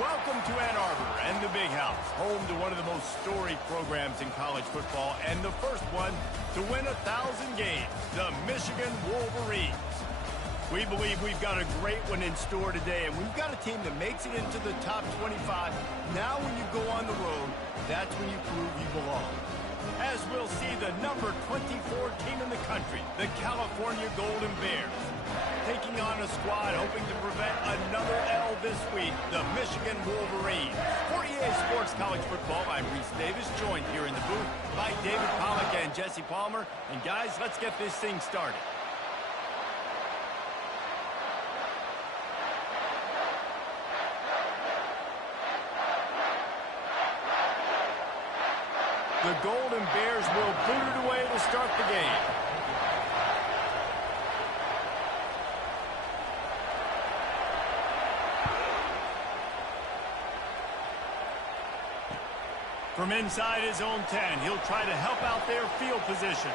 Welcome to Ann Arbor and the Big House, home to one of the most storied programs in college football and the first one to win 1,000 games, the Michigan Wolverines. We believe we've got a great one in store today, and we've got a team that makes it into the top 25. Now when you go on the road, that's when you prove you belong. As we'll see the number 24 team in the country, the California Golden Bears, taking on a squad hoping to prevent another L this week, the Michigan Wolverines. For EA Sports College Football, I'm Reese Davis, joined here in the booth by David Pollack and Jesse Palmer. And guys, let's get this thing started. The Golden Bears will boot it away to start the game. From inside his own 10, he'll try to help out their field position.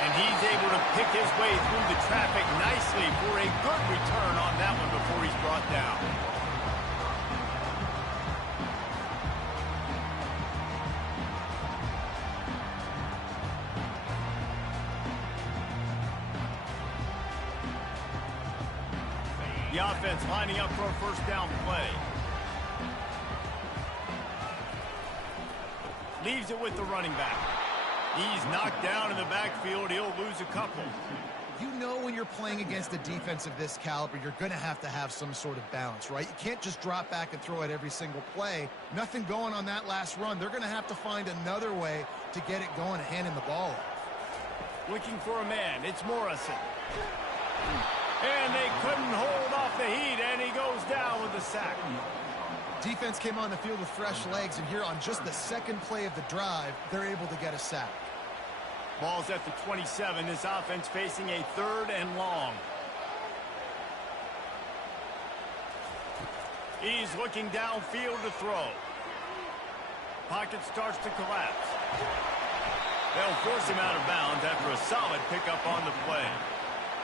And he's able to pick his way through the traffic nicely for a good return on that one before he's brought down. The offense lining up for a first down play. Leaves it with the running back. He's knocked down in the backfield. He'll lose a couple. You know when you're playing against a defense of this caliber, you're going to have some sort of balance, right? You can't just drop back and throw it every single play. Nothing going on that last run. They're going to have to find another way to get it going and hand him the ball off. Looking for a man. It's Morrison. And they couldn't hold off the heat, and he goes down with the sack. Defense came on the field with fresh legs, and here on just the second play of the drive, they're able to get a sack. Ball's at the 27. This offense facing a 3rd and long. He's looking downfield to throw. Pocket starts to collapse. They'll force him out of bounds after a solid pickup on the play.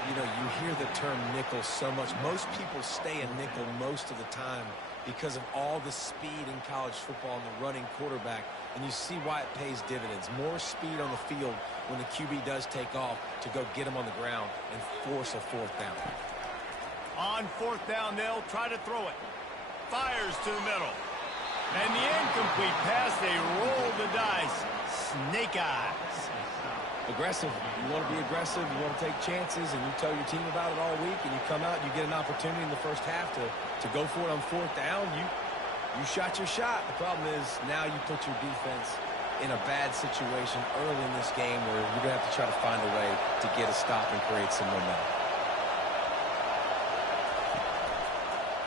You know, you hear the term nickel so much. Most people stay a nickel most of the time because of all the speed in college football and the running quarterback. And you see why it pays dividends. More speed on the field when the QB does take off to go get him on the ground and force a 4th down. On 4th down, they'll try to throw it. Fires to the middle. And the incomplete pass, they roll the dice. Snake eyes. Aggressive. You want to be aggressive, you want to take chances, and you tell your team about it all week, and you come out and you get an opportunity in the first half to go for it on 4th down. You shot your shot. The problem is now you put your defense in a bad situation early in this game where you're going to have to try to find a way to get a stop and create some momentum.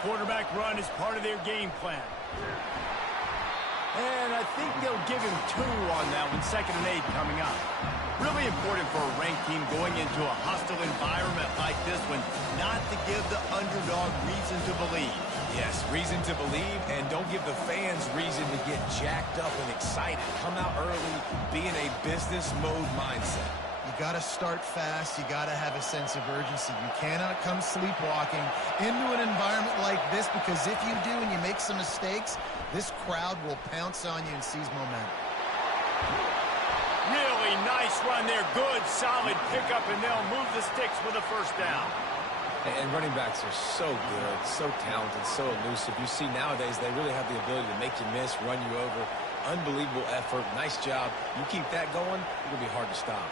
Quarterback run is part of their game plan. And I think they'll give him 2 on that one. 2nd and 8 coming up. Really important for a ranked team going into a hostile environment like this one, not to give the underdog reason to believe. Yes, reason to believe, and don't give the fans reason to get jacked up and excited. Come out early, be in a business mode mindset. You got to start fast. You got to have a sense of urgency. You cannot come sleepwalking into an environment like this, because if you do and you make some mistakes, this crowd will pounce on you and seize momentum. Really nice run there. Good, solid pickup, and they'll move the sticks with a 1st down. And running backs are so good, so talented, so elusive. You see nowadays they really have the ability to make you miss, run you over. Unbelievable effort. Nice job. You keep that going, it'll be hard to stop.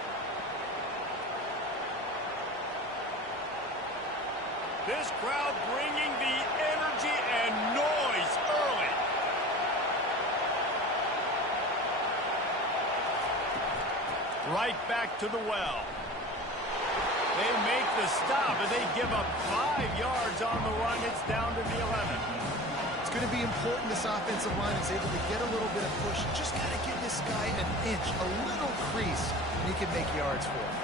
This crowd bringing the energy and noise early. Right back to the well. They make the stop, and they give up 5 yards on the run. It's down to the 11. It's going to be important this offensive line is able to get a little bit of push. Just got to give this guy an inch, a little crease, and he can make yards for him.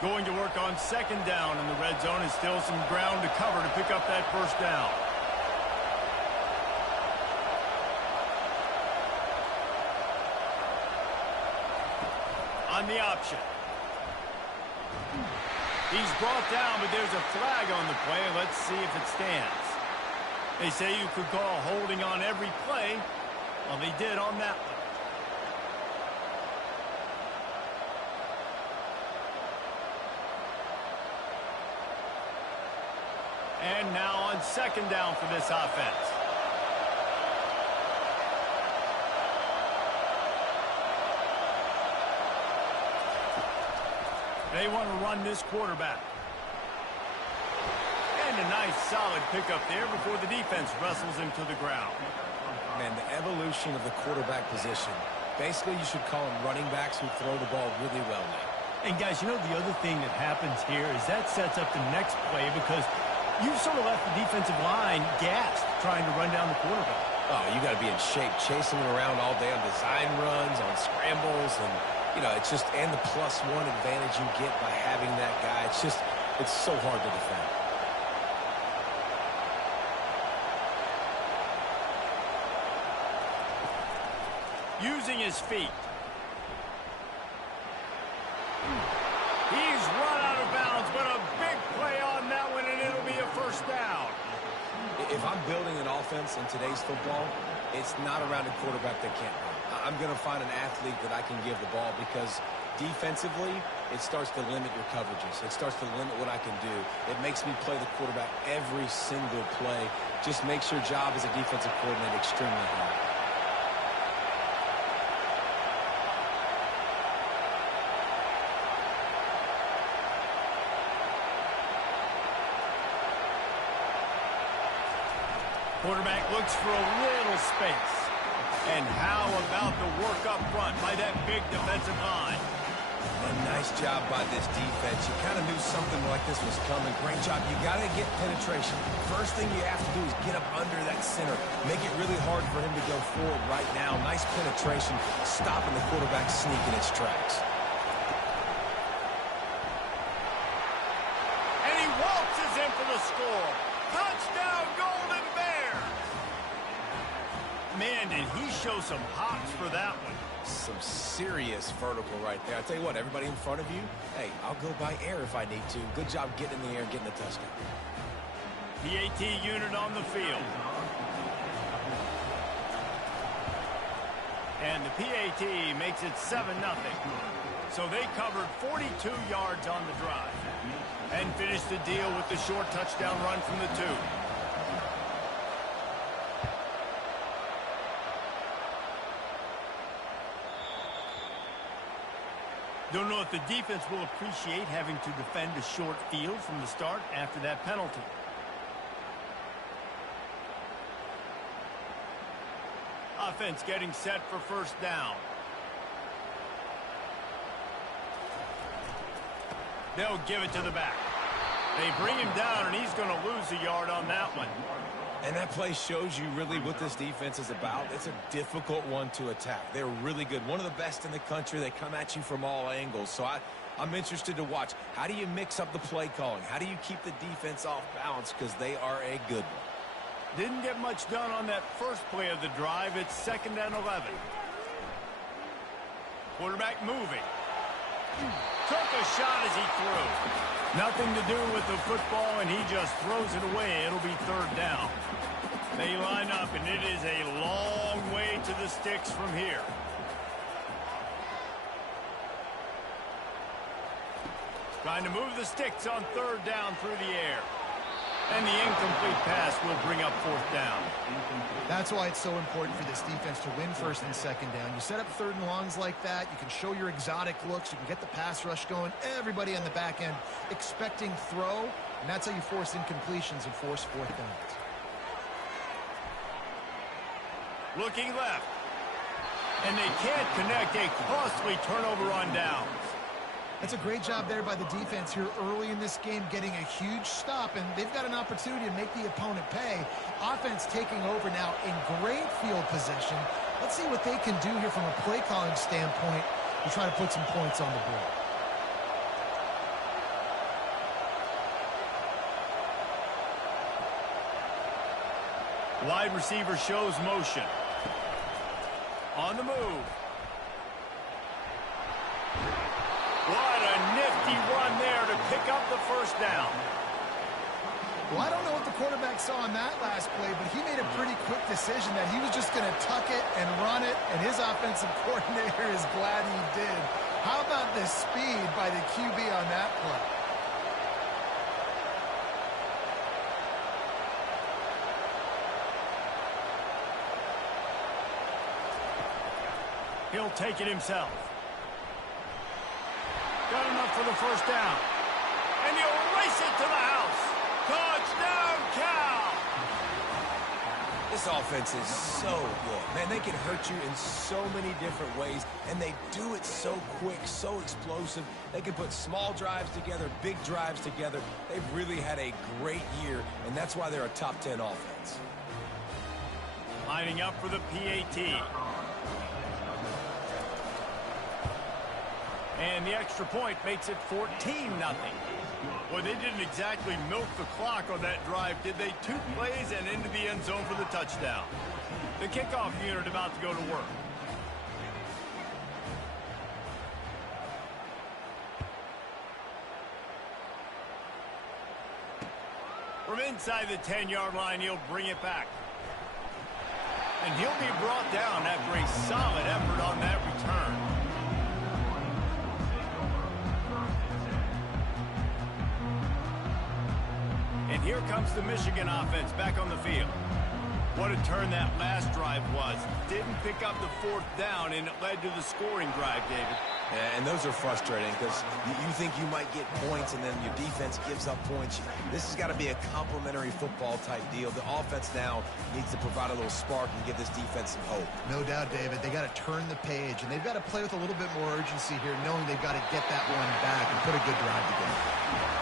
Going to work on 2nd down in the red zone, and still some ground to cover to pick up that 1st down. On the option. He's brought down, but there's a flag on the play. Let's see if it stands. They say you could call holding on every play. Well, they did on that one. And now on second down for this offense. They want to run this quarterback. And a nice solid pickup there before the defense wrestles him to the ground. Man, the evolution of the quarterback position. Basically, you should call them running backs who throw the ball really well now. And guys, you know the other thing that happens here is that sets up the next play because you've sort of left the defensive line gassed trying to run down the quarterback. Oh, you got to be in shape, chasing him around all day on design runs, on scrambles, and, you know, it's just, and the +1 advantage you get by having that guy. It's just, it's so hard to defend. Using his feet. He's run out of bounds, but a big play on that one, and it'll be a first down. If I'm building an offense in today's football, it's not around a quarterback that can't run. I'm going to find an athlete that I can give the ball because defensively, it starts to limit your coverages. It starts to limit what I can do. It makes me play the quarterback every single play. Just makes your job as a defensive coordinator extremely hard. Quarterback looks for a little space. And how about the work up front by that big defensive line? A nice job by this defense. You kind of knew something like this was coming. Great job. You got to get penetration. First thing you have to do is get up under that center. Make it really hard for him to go forward right now. Nice penetration, stopping the quarterback sneak in its tracks. And he waltzes in for the score. Touchdown, Golden Bear! Man, did he show some hops for that one. Some serious vertical right there. I tell you what, everybody in front of you, hey, I'll go by air if I need to. Good job getting in the air and getting the touchdown. PAT unit on the field. And the PAT makes it 7-0. So they covered 42 yards on the drive. And finished the deal with the short touchdown run from the 2. Don't know if the defense will appreciate having to defend a short field from the start after that penalty. Offense getting set for first down. They'll give it to the back. They bring him down, and he's going to lose a yard on that one. And that play shows you really what this defense is about. It's a difficult one to attack. They're really good. One of the best in the country. They come at you from all angles. So I'm interested to watch. How do you mix up the play calling? How do you keep the defense off balance? Because they are a good one. Didn't get much done on that first play of the drive. It's 2nd and 11. Quarterback moving. Took a shot as he threw. Nothing to do with the football, and he just throws it away. It'll be 3rd down. They line up, and it is a long way to the sticks from here. Trying to move the sticks on 3rd down through the air. And the incomplete pass will bring up 4th down. That's why it's so important for this defense to win 1st and 2nd down. You set up 3rd and longs like that. You can show your exotic looks. You can get the pass rush going. Everybody on the back end expecting throw. And that's how you force incompletions and force 4th downs. Looking left. And they can't connect. A costly turnover on downs. That's a great job there by the defense here early in this game, getting a huge stop, and they've got an opportunity to make the opponent pay. Offense taking over now in great field possession. Let's see what they can do here from a play calling standpoint to try to put some points on the board. Wide receiver shows motion. On the move. What a nifty run there to pick up the first down. Well, I don't know what the quarterback saw on that last play, but he made a pretty quick decision that he was just going to tuck it and run it, and his offensive coordinator is glad he did. How about the speed by the QB on that play? He'll take it himself. Got enough for the first down. And he'll race it to the house. Touchdown, Cal! This offense is so good. Man, they can hurt you in so many different ways, and they do it so quick, so explosive. They can put small drives together, big drives together. They've really had a great year, and that's why they're a top 10 offense. Lining up for the PAT. And the extra point makes it 14-0. Well, they didn't exactly milk the clock on that drive, did they? 2 plays and into the end zone for the touchdown. The kickoff unit about to go to work. From inside the 10-yard line, he'll bring it back. And he'll be brought down after a solid effort on that return. And here comes the Michigan offense back on the field. What a turn that last drive was. Didn't pick up the 4th down, and it led to the scoring drive, David. Yeah, and those are frustrating because you think you might get points and then your defense gives up points. This has got to be a complementary football type deal. The offense now needs to provide a little spark and give this defense some hope. No doubt, David. They got to turn the page, and they've got to play with a little bit more urgency here, knowing they've got to get that one back and put a good drive together.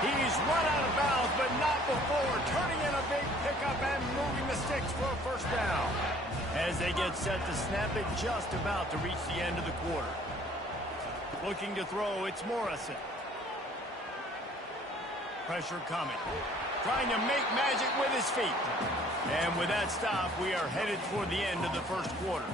He's run out of bounds, but not before. Turning in a big pickup and moving the sticks for a first down. As they get set to snap it, just about to reach the end of the quarter. Looking to throw, it's Morrison. Pressure coming. Trying to make magic with his feet. And with that stop, we are headed toward the end of the first quarter.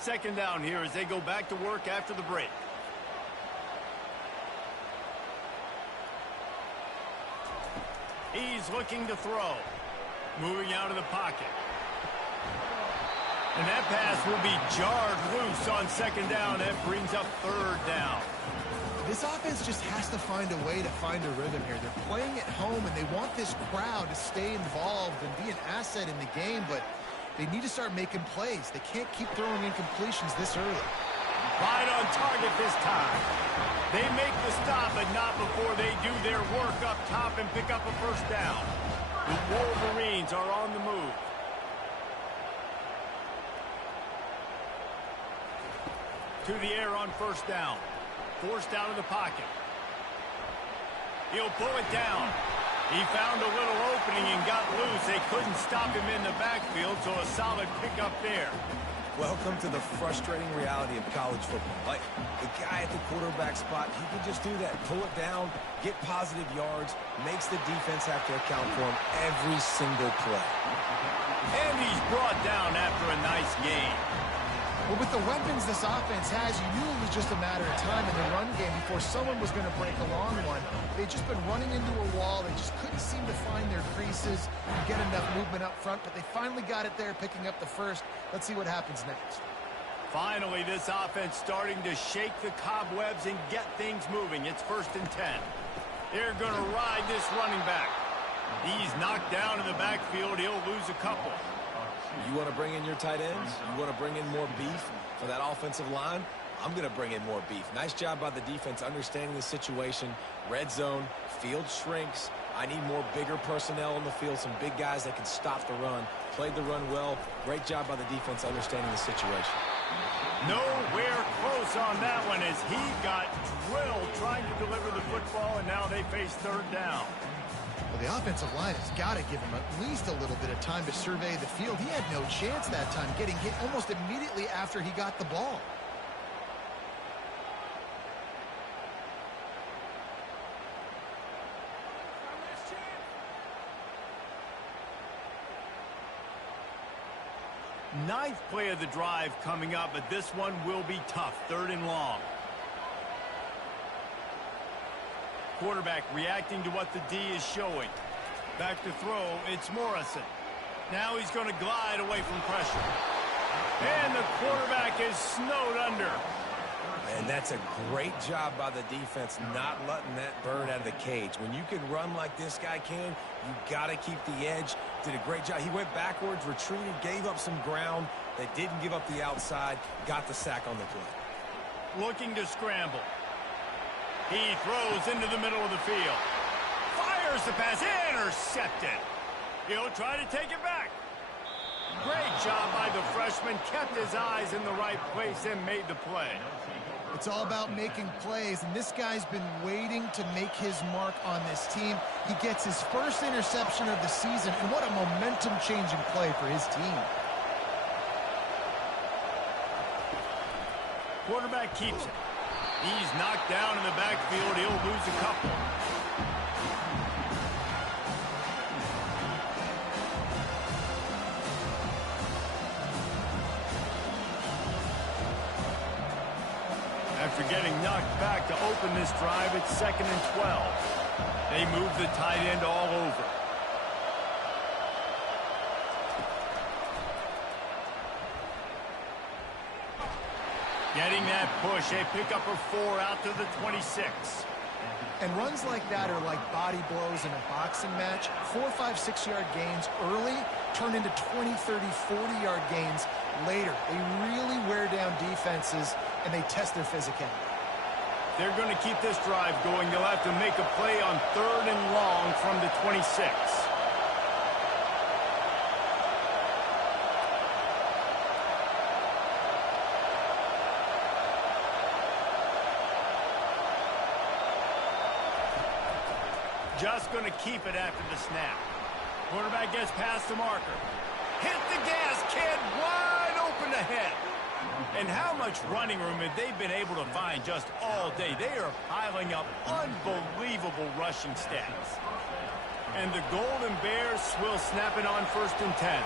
Second down here as they go back to work after the break. He's looking to throw. Moving out of the pocket. And that pass will be jarred loose on second down. That brings up 3rd down. This offense just has to find a way to find a rhythm here. They're playing at home, and they want this crowd to stay involved and be an asset in the game, but they need to start making plays. They can't keep throwing incompletions this early. Right on target this time. They make the stop, but not before they do their work up top and pick up a first down. The Wolverines are on the move. To the air on first down. Forced out of the pocket. He'll pull it down. He found a little opening and got loose. They couldn't stop him in the backfield, so a solid pickup there. Welcome to the frustrating reality of college football. Like, the guy at the quarterback spot, he can just do that. Pull it down, get positive yards, makes the defense have to account for him every single play. And he's brought down after a nice gain. Well, with the weapons this offense has, you knew it was just a matter of time in the run game before someone was going to break a long one. They'd just been running into a wall. They just couldn't seem to find their creases and get enough movement up front, but they finally got it there, picking up the first. Let's see what happens next. Finally, this offense starting to shake the cobwebs and get things moving. It's 1st and 10. They're going to ride this running back. He's knocked down in the backfield. He'll lose a couple. You want to bring in your tight ends? You want to bring in more beef for that offensive line? I'm going to bring in more beef. Nice job by the defense understanding the situation. Red zone, field shrinks. I need more bigger personnel on the field, some big guys that can stop the run. Played the run well. Great job by the defense understanding the situation. Nowhere close on that one as he got drilled trying to deliver the football, and now they face 3rd down. Well, the offensive line has got to give him at least a little bit of time to survey the field. He had no chance that time, getting hit almost immediately after he got the ball. Ninth play of the drive coming up, but this one will be tough. 3rd and long. Quarterback reacting to what the D is showing. Back to throw, it's Morrison. Now he's going to glide away from pressure. And the quarterback is snowed under. And that's a great job by the defense not letting that bird out of the cage. When you can run like this guy can, you got to keep the edge. Did a great job. He went backwards, retreated, gave up some ground. They didn't give up the outside, got the sack on the play. Looking to scramble. He throws into the middle of the field. Fires the pass, intercepted. He'll try to take it back. Great job by the freshman, kept his eyes in the right place and made the play. It's all about making plays, and this guy's been waiting to make his mark on this team. He gets his first interception of the season, and what a momentum-changing play for his team. Quarterback keeps it. He's knocked down in the backfield. He'll lose a couple. After getting knocked back to open this drive, it's 2nd and 12. They move the tight end all over. Getting that push, a pickup of 4 out to the 26. And runs like that are like body blows in a boxing match. 4, 5, 6-yard gains early turn into 20, 30, 40-yard gains later. They really wear down defenses, and they test their physicality. They're going to keep this drive going. They'll have to make a play on 3rd and long from the 26. Just going to keep it after the snap. Quarterback gets past the marker. Hit the gas, kid. Wide open ahead. And how much running room have they been able to find just all day? They are piling up unbelievable rushing stats. And the Golden Bears will snap it on 1st and 10.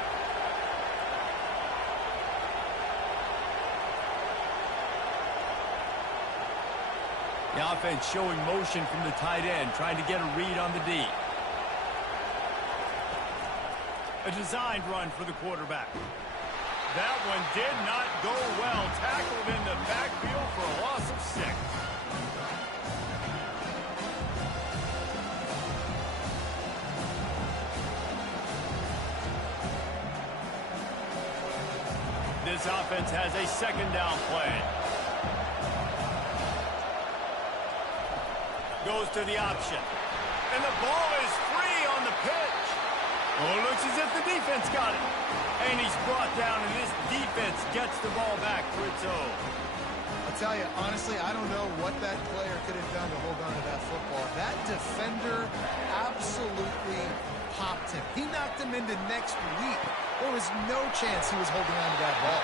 The offense showing motion from the tight end, trying to get a read on the D. A designed run for the quarterback. That one did not go well. Tackled in the backfield for a loss of 6. This offense has a 2nd down play. Goes to the option. And the ball is free on the pitch. Oh, it looks as if the defense got it. And he's brought down, and this defense gets the ball back for its own. I'll tell you, honestly, I don't know what that player could have done to hold on to that football. That defender absolutely popped him. He knocked him into next week. There was no chance he was holding on to that ball.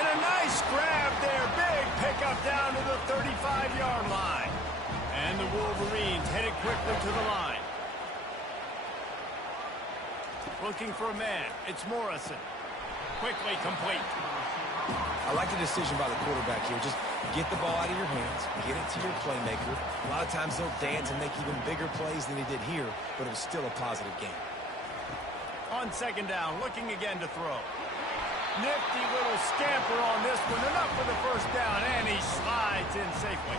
And a nice grab there. Big pickup down to the 35-yard line. And the Wolverines headed quickly to the line. Looking for a man. It's Morrison. Quickly complete. I like the decision by the quarterback here. Just get the ball out of your hands. Get it to your playmaker. A lot of times they'll dance and make even bigger plays than he did here, but it was still a positive game. On 2nd down, looking again to throw. Nifty little scamper on this one. Enough for the 1st down, and he slides in safely.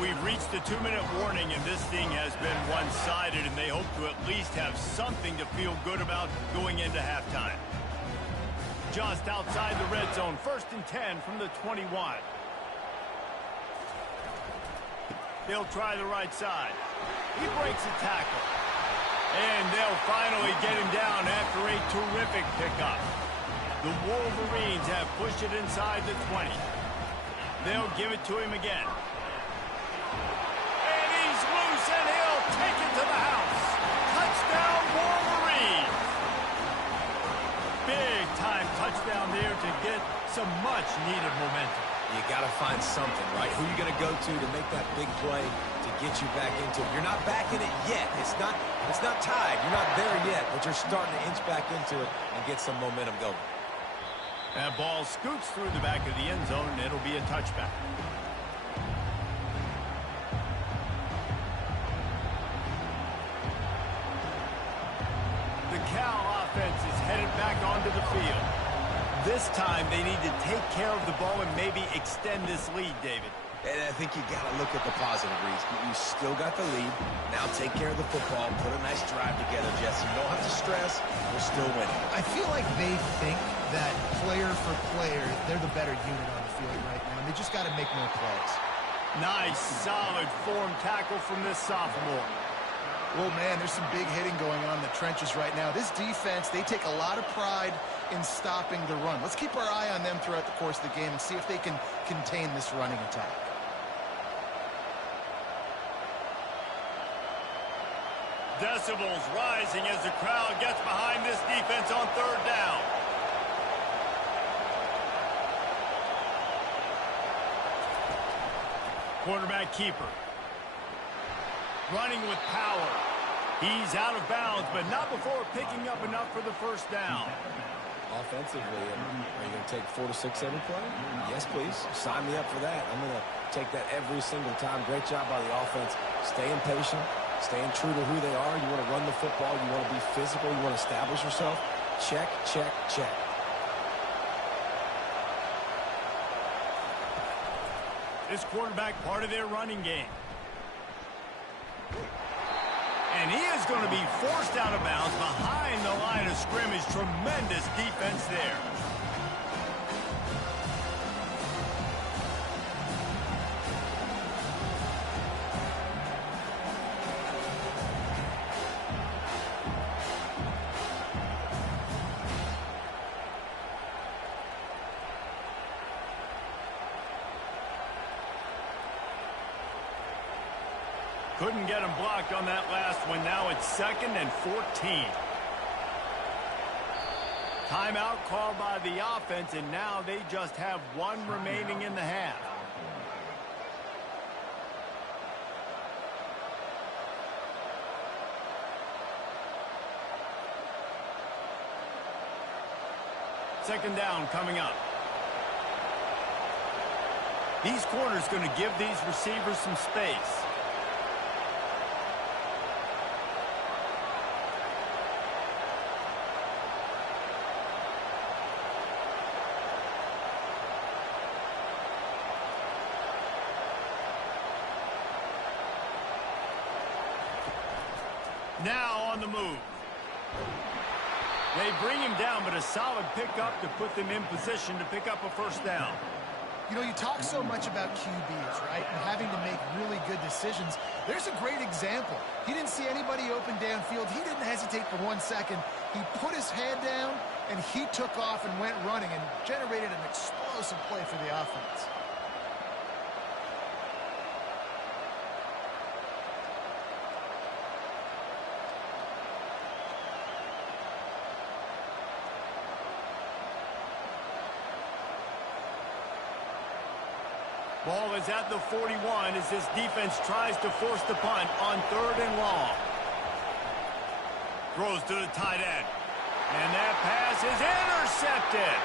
We've reached the 2-minute warning, and this thing has been one-sided, and they hope to at least have something to feel good about going into halftime. Just outside the red zone, 1st and 10 from the 21. They'll try the right side. He breaks a tackle. And they'll finally get him down after a terrific pickup. The Wolverines have pushed it inside the 20. They'll give it to him again. And he's loose, and he'll take it to the house. much-needed momentum. You got to find something, right? Who are you going to go to make that big play to get you back into it? You're not back in it yet. It's not tied. You're not there yet, but you're starting to inch back into it and get some momentum going. That ball scoots through the back of the end zone, and it'll be a touchback. The Cal offense is headed back onto the field. This time, they need to take care of the ball and maybe extend this lead, David. And I think you got to look at the positive, Reese. You still got the lead. Now take care of the football. Put a nice drive together, Jesse. You don't have to stress. We're still winning. I feel like they think that player for player, they're the better unit on the field right now, and they just got to make more plays. Nice, solid form tackle from this sophomore. Well, man, there's some big hitting going on in the trenches right now. This defense, they take a lot of pride in stopping the run. Let's keep our eye on them throughout the course of the game and see if they can contain this running attack. Decibels rising as the crowd gets behind this defense on third down. Quarterback keeper. Running with power. He's out of bounds, but not before picking up enough for the first down. Offensively, are you going to take 4 to 6 every play? Yes, please. Sign me up for that. I'm going to take that every single time. Great job by the offense. Staying patient, staying true to who they are. You want to run the football. You want to be physical. You want to establish yourself. Check, check, check. This quarterback part of their running game. And he is going to be forced out of bounds behind the line of scrimmage. Tremendous defense there. Couldn't get him blocked on that last one. Now it's 2nd and 14. Timeout called by the offense, and now they just have one remaining in the half. Second down coming up. These corners going to give these receivers some space. Now on the move. They bring him down, but a solid pickup to put them in position to pick up a first down. You know, you talk so much about QBs, right, and having to make really good decisions. There's a great example. He didn't see anybody open downfield. He didn't hesitate for 1 second. He put his head down, and he took off and went running and generated an explosive play for the offense. Ball is at the 41 as this defense tries to force the punt on 3rd and long. Throws to the tight end. And that pass is intercepted.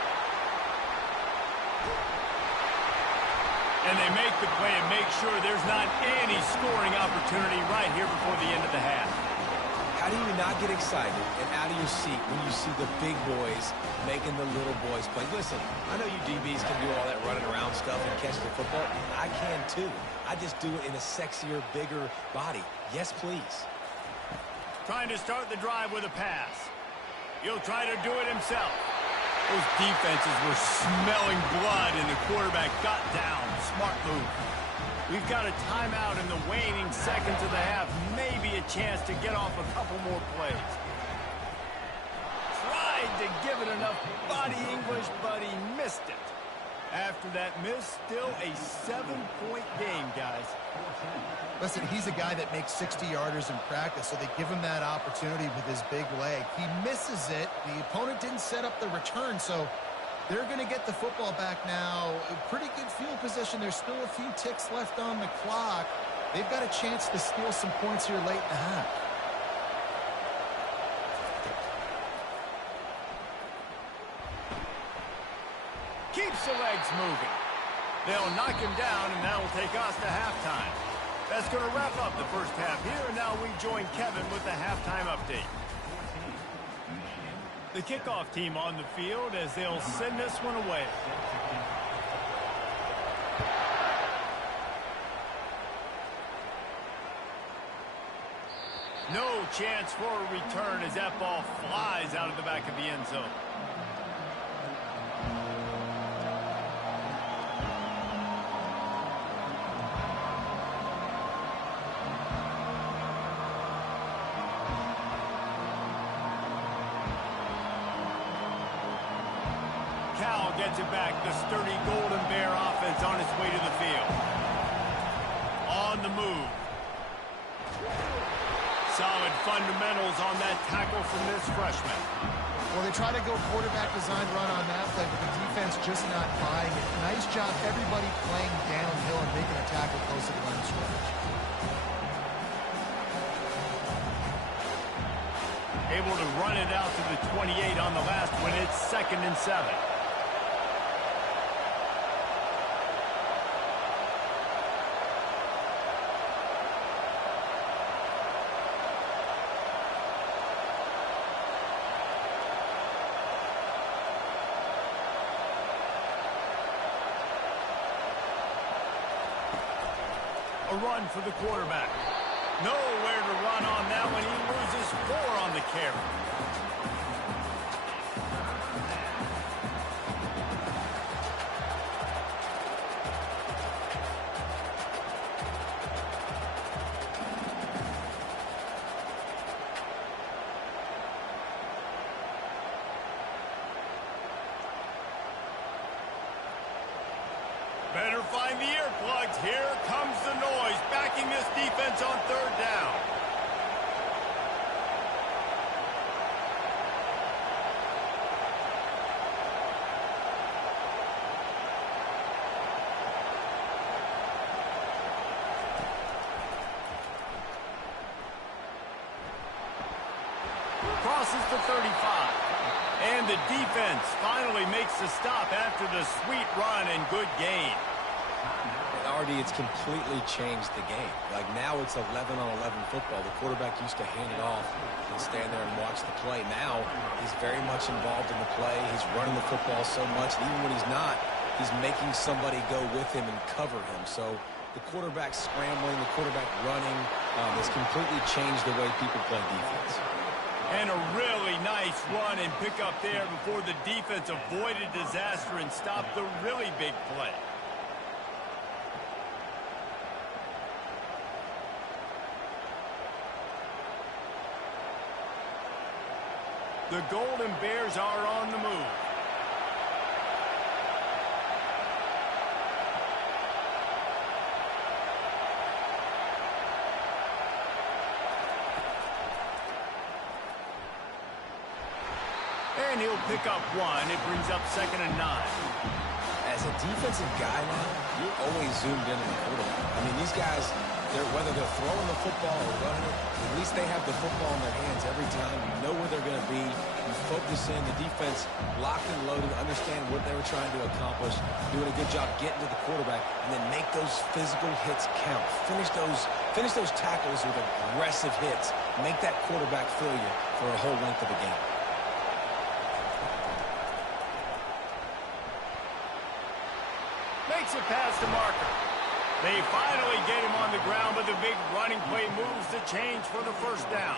And they make the play and make sure there's not any scoring opportunity right here before the end of the half. How do you not get excited and out of your seat when you see the big boys making the little boys play? Listen, I know you DBs can do all that running around stuff and catch the football. I can too. I just do it in a sexier, bigger body. Yes, please. Trying to start the drive with a pass. He'll try to do it himself. Those defenses were smelling blood, and the quarterback got down. Smart move. We've got a timeout in the waning seconds of the half. Maybe a chance to get off a couple more plays. Tried to give it enough body English, but he missed it. After that miss, still a 7-point game, guys. Listen, he's a guy that makes 60-yarders in practice, so they give him that opportunity with his big leg. He misses it. The opponent didn't set up the return, so They're going to get the football back now. Pretty good field position. There's still a few ticks left on the clock. They've got a chance to steal some points here late in the half. Keeps the legs moving. They'll knock him down, and that will take us to halftime. That's going to wrap up the first half here, and now we join Kevin with the halftime update. The kickoff team on the field as they'll send this one away. No chance for a return as that ball flies out of the back of the end zone. Gets it back. The sturdy Golden Bear offense on its way to the field. On the move. Solid fundamentals on that tackle from this freshman. Well, they try to go quarterback design run on that play, but the defense just not buying it. Nice job, everybody playing downhill and making a tackle close to the line of scrimmage. Able to run it out to the 28 on the last one. It's 2nd and 7. A run for the quarterback. Nowhere to run on that one. He loses 4 on the carry. Better find the earplugs. Here comes the noise, backing this defense on 3rd down. Crosses the 35. And the defense finally makes the stop after the sweet run and good gain. Already, it's completely changed the game. Like, now it's 11-on-11 football. The quarterback used to hand it off and stand there and watch the play. Now, he's very much involved in the play. He's running the football so much. And even when he's not, he's making somebody go with him and cover him. So the quarterback scrambling, the quarterback running has completely changed the way people play defense. And a really nice run and pick up there before the defense avoided disaster and stopped the really big play. The Golden Bears are on the move. And he'll pick up 1. It brings up 2nd and 9. As a defensive guy now, you're always zoomed in on the quarterback. I mean, these guys, whether they're throwing the football or running it, at least they have the football in their hands every time. You know where they're going to be. You focus in. The defense locked and loaded, understand what they were trying to accomplish, doing a good job getting to the quarterback, and then make those physical hits count. Finish those tackles with aggressive hits. Make that quarterback feel you for a whole length of the game. Makes it past the marker. They finally get him on the ground, but the big running play moves the change for the 1st down.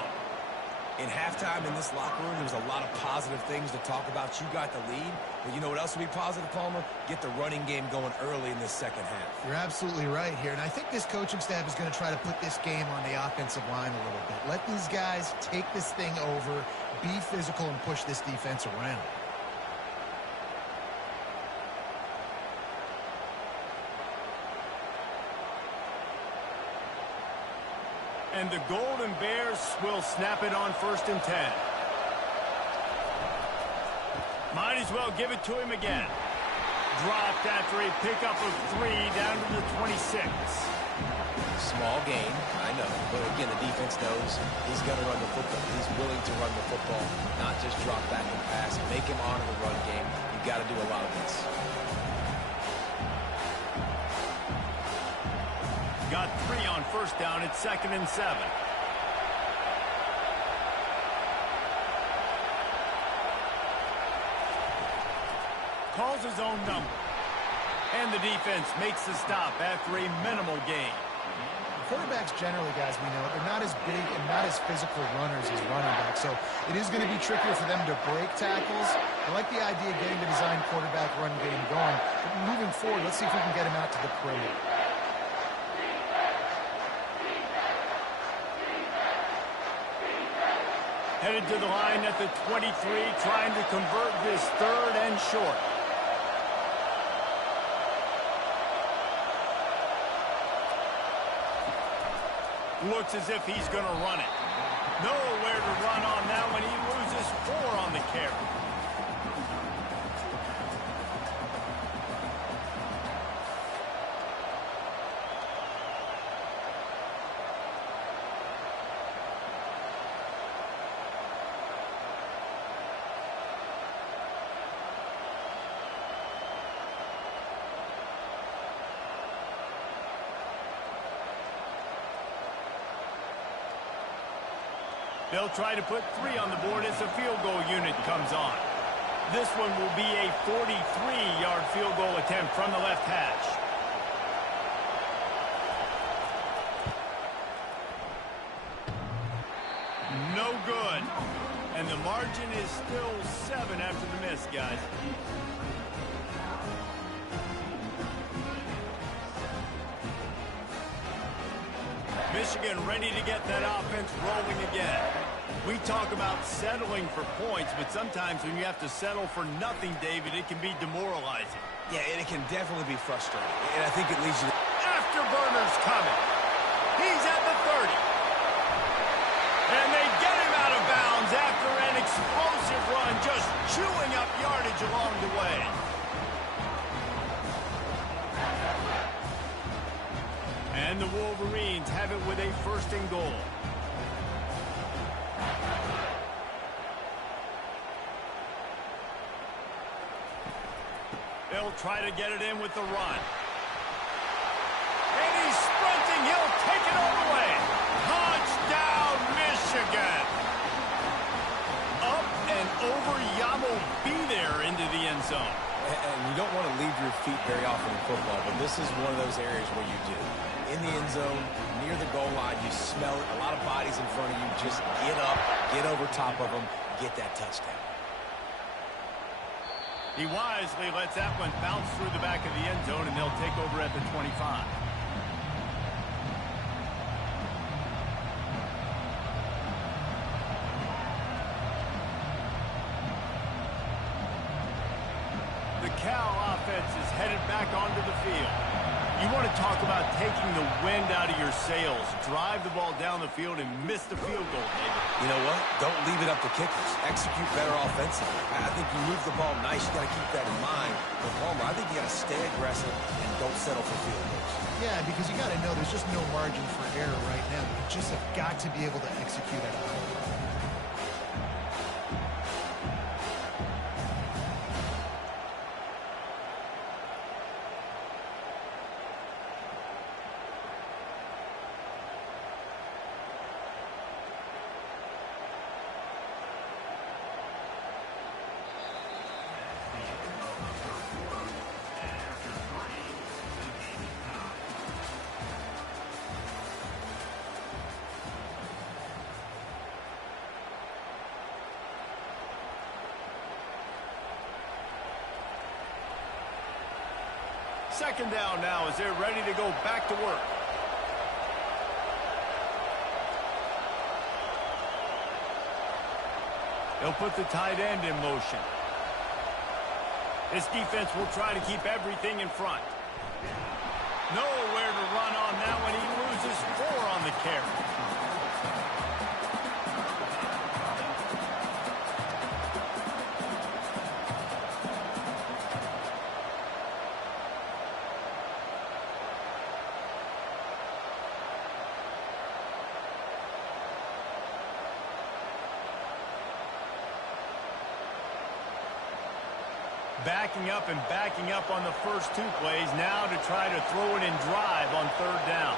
In halftime in this locker room, there's a lot of positive things to talk about. You got the lead, but you know what else would be positive, Palmer? Get the running game going early in this 2nd half. You're absolutely right here, and I think this coaching staff is going to try to put this game on the offensive line a little bit. Let these guys take this thing over, be physical, and push this defense around. And the Golden Bears will snap it on 1st and 10. Might as well give it to him again. Dropped after a pickup of 3 down to the 26. Small gain, I know. But again, the defense knows he's going to run the football. He's willing to run the football, not just drop back and pass. Make him honor the run game. You've got to do a lot of this. Got 3 on first down at 2nd and 7. Calls his own number. And the defense makes the stop after a minimal gain. Quarterbacks generally, guys, we know, they're not as big and not as physical runners as running backs, so it is going to be trickier for them to break tackles. I like the idea of getting the design quarterback run game going, but moving forward, let's see if we can get him out to the perimeter. Headed to the line at the 23, trying to convert this 3rd and short. Looks as if he's going to run it. Nowhere to run on that one. He loses 4 on the carry. They'll try to put 3 on the board as the field goal unit comes on. This one will be a 43-yard field goal attempt from the left hash. No good. And the margin is still 7 after the miss, guys. Michigan ready to get that offense rolling again. We talk about settling for points, but sometimes when you have to settle for nothing, David, it can be demoralizing. Yeah, and it can definitely be frustrating. And I think it leads you to... Afterburner's coming. He's at the 30. And they get him out of bounds after an explosive run, just chewing up yardage along the way. And the Wolverines have it with a 1st and goal. They'll try to get it in with the run. And he's sprinting. He'll take it all the way. Touchdown, Michigan. Up and over. Yamo be there into the end zone. And you don't want to leave your feet very often in football, but this is one of those areas where you do. In the end zone, near the goal line, you smell it. A lot of bodies in front of you. Just get up, get over top of them, get that touchdown. He wisely lets that one bounce through the back of the end zone, and they'll take over at the 25. The Cal offense is headed back onto the field. You want to talk about taking the wind out of your sails. Drive the ball down the field and miss the field goal, David. You know what? Don't leave it up to kickers. Execute better offensively. I think you move the ball nice. You got to keep that in mind. But Palmer, I think you got to stay aggressive and don't settle for field goals. Yeah, because you got to know there's just no margin for error right now. You just have got to be able to execute at a high level. Second down now as they're ready to go back to work. They'll put the tight end in motion. This defense will try to keep everything in front. Nowhere to run on that one. He loses 4 on the carry. Backing up and backing up on the first two plays, now to try to throw it and drive on third down.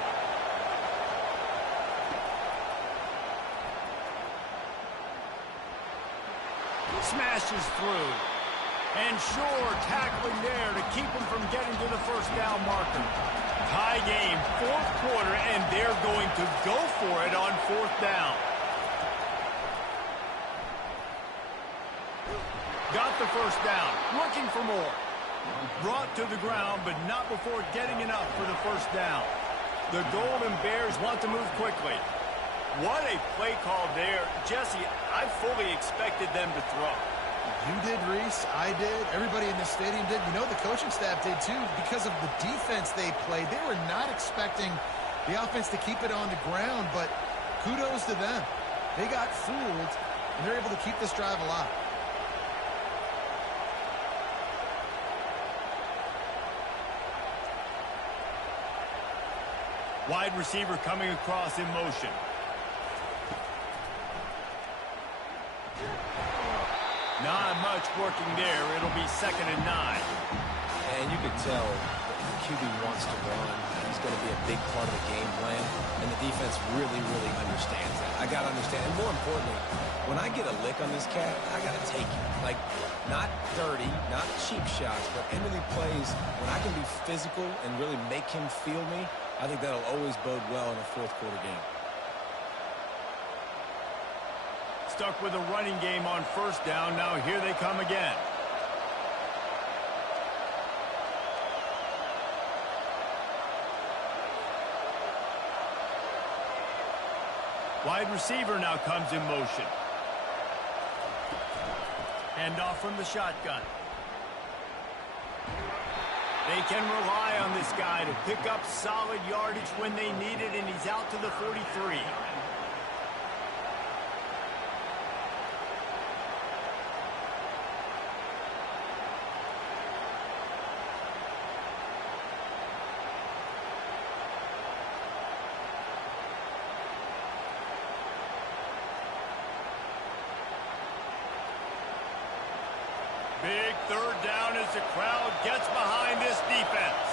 Smashes through. And sure, tackling there to keep him from getting to the first down marker. Tie game, fourth quarter, and they're going to go for it on fourth down. Got the first down, looking for more. Brought to the ground, but not before getting enough for the first down. The Golden Bears want to move quickly. What a play call there. Jesse, I fully expected them to throw. You did, Reese. I did. Everybody in the stadium did. You know, the coaching staff did, too. Because of the defense they played, they were not expecting the offense to keep it on the ground, but kudos to them. They got fooled, and they're able to keep this drive alive. Wide receiver coming across in motion. Not much working there. It'll be 2nd and 9. And you can tell the QB wants to run. He's going to be a big part of the game plan. And the defense really, really understands that. I got to understand. And more importantly, when I get a lick on this cat, I got to take it. Like, not dirty, not cheap shots, but end-of-the plays when I can be physical and really make him feel me, I think that'll always bode well in a fourth quarter game. Stuck with a running game on first down. Now here they come again. Wide receiver now comes in motion. Handoff from the shotgun. They can rely on this guy to pick up solid yardage when they need it, and he's out to the 43. Big third down as the crowd gets behind this defense.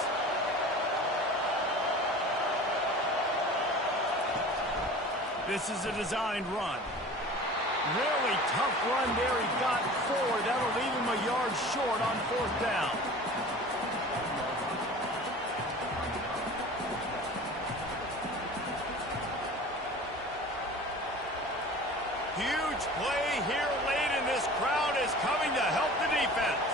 This is a designed run. Really tough run there. He got 4. That'll leave him a yard short on fourth down. Huge play here late, and this crowd is coming to help the defense.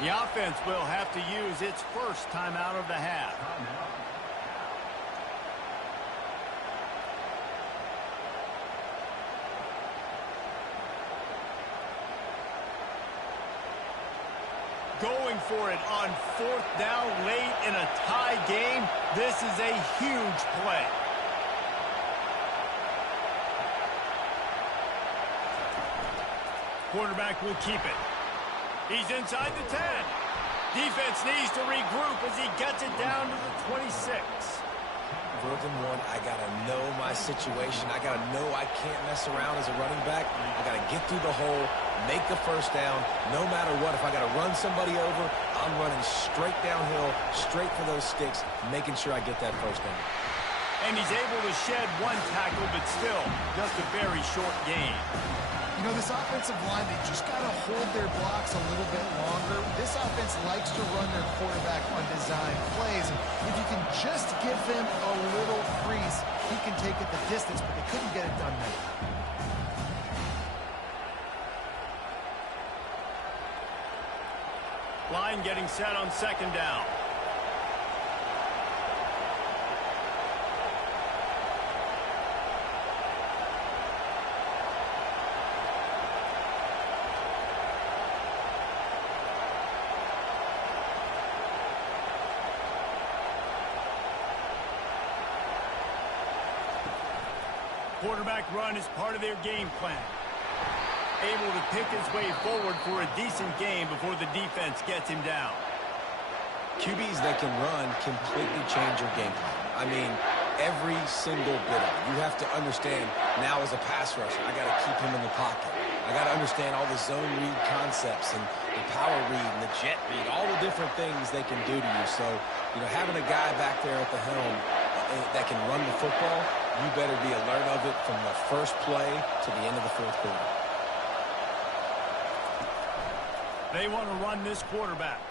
The offense will have to use its first timeout of the half. Going for it on fourth down late in a tie game. This is a huge play. Quarterback will keep it. He's inside the 10. Defense needs to regroup as he gets it down to the 26. 4th and 1, I got to know my situation. I got to know I can't mess around as a running back. I got to get through the hole, make the first down, no matter what. If I got to run somebody over, I'm running straight downhill, straight for those sticks, making sure I get that first down. And he's able to shed one tackle, but still just a very short gain. You know, this offensive line, they just got to hold their blocks a little bit longer. This offense likes to run their quarterback on design plays. And if you can just give him a little crease, he can take it the distance, but they couldn't get it done there. Line getting set on 2nd down. Quarterback run is part of their game plan. Able to pick his way forward for a decent game before the defense gets him down. QBs that can run completely change your game plan. I mean, every single bit of it. You have to understand, now as a pass rusher, I got to keep him in the pocket. I I got to understand all the zone read concepts and the power read and the jet read, all the different things they can do to you. So, you know, having a guy back there at the helm that can run the football, you better be alert of it from the first play to the end of the fourth quarter. They want to run this quarterback.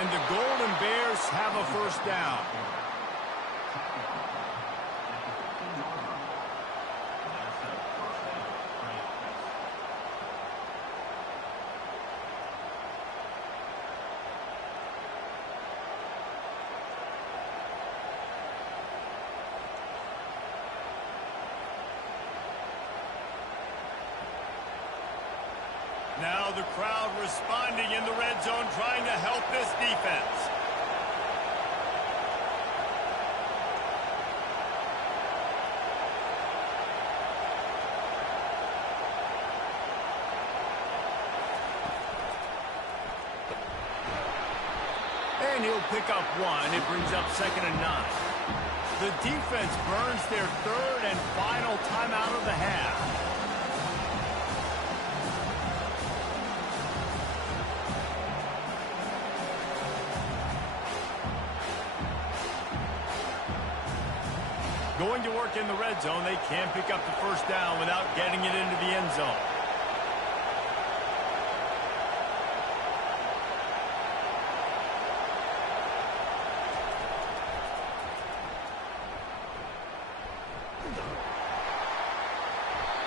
And the Golden Bears have a first down. Now the crowd responding in the red zone, trying to help this defense. And he'll pick up one. It brings up 2nd and 9. The defense burns their 3rd and final timeout of the half. Going to work in the red zone, they can pick up the first down without getting it into the end zone.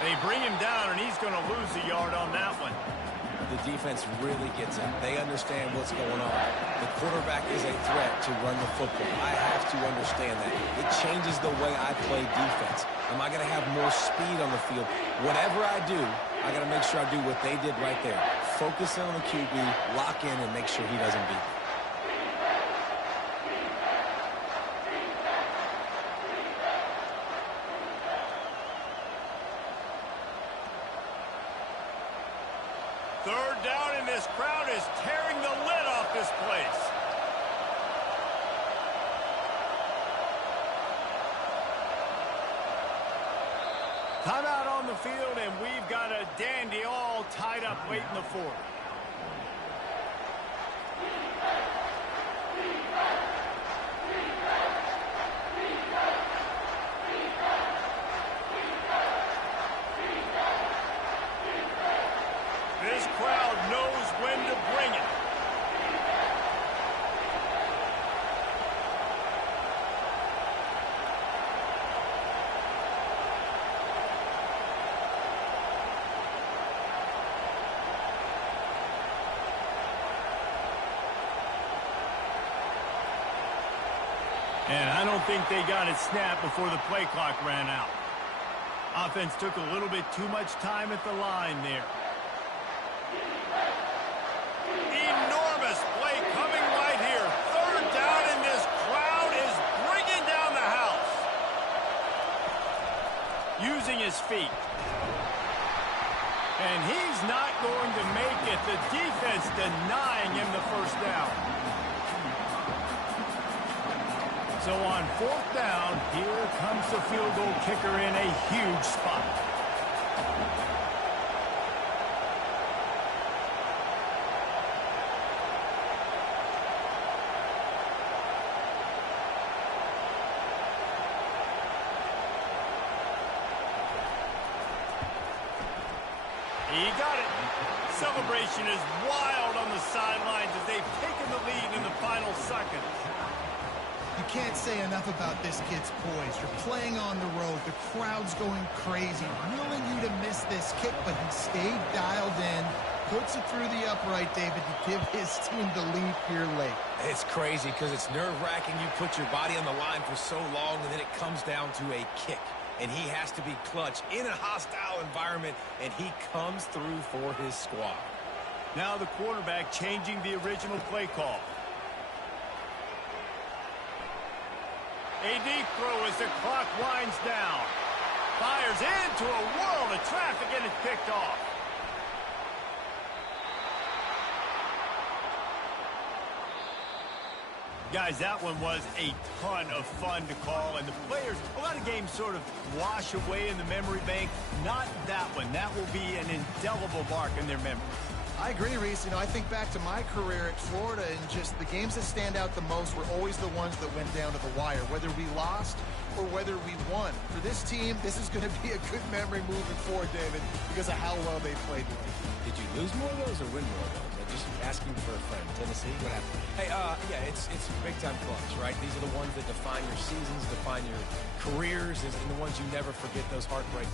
They bring him down, and he's going to lose a yard on that one. The defense really gets it. They understand what's going on. The quarterback is a threat to run the football. I have to understand that. It changes the way I play defense. Am I going to have more speed on the field? Whatever I do, I got to make sure I do what they did right there. Focus in on the QB, lock in, and make sure he doesn't beat me. Third down, and this crowd is tearing the lid off this place. Timeout on the field, and we've got a dandy all tied up late in the 4th. This crowd knows when to bring it. And I don't think they got it snapped before the play clock ran out. Offense took a little bit too much time at the line there. Enormous play coming right here. Third down, and this crowd is bringing down the house. Using his feet. And he's not going to make it. The defense denying him the first down. So on 4th down, here comes the field goal kicker in a huge spot. He got it. Celebration is wild on the sidelines as they've taken the lead in the final seconds. You can't say enough about this kid's poise. You're playing on the road. The crowd's going crazy, willing you to miss this kick, but he stayed dialed in, puts it through the upright, David, to give his team the lead here late. It's crazy because it's nerve-wracking. You put your body on the line for so long, and then it comes down to a kick. And he has to be clutch in a hostile environment, and he comes through for his squad. Now the quarterback changing the original play call. A deep throw as the clock winds down. Fires into a world of traffic, and it's picked off. Guys, that one was a ton of fun to call, and the players, a lot of games sort of wash away in the memory bank. Not that one. That will be an indelible mark in their memory. I agree, Reese. I think back to my career at Florida, and just the games that stand out the most were always the ones that went down to the wire, whether we lost or whether we won. For this team, this is going to be a good memory moving forward, David, because of how well they played today. Did you lose more of those or win more of those? I'm just asking for a friend. Tennessee, what happened? Hey, yeah, it's big-time clutch, right? These are the ones that define your seasons, define your careers, and the ones you never forget, those heartbreak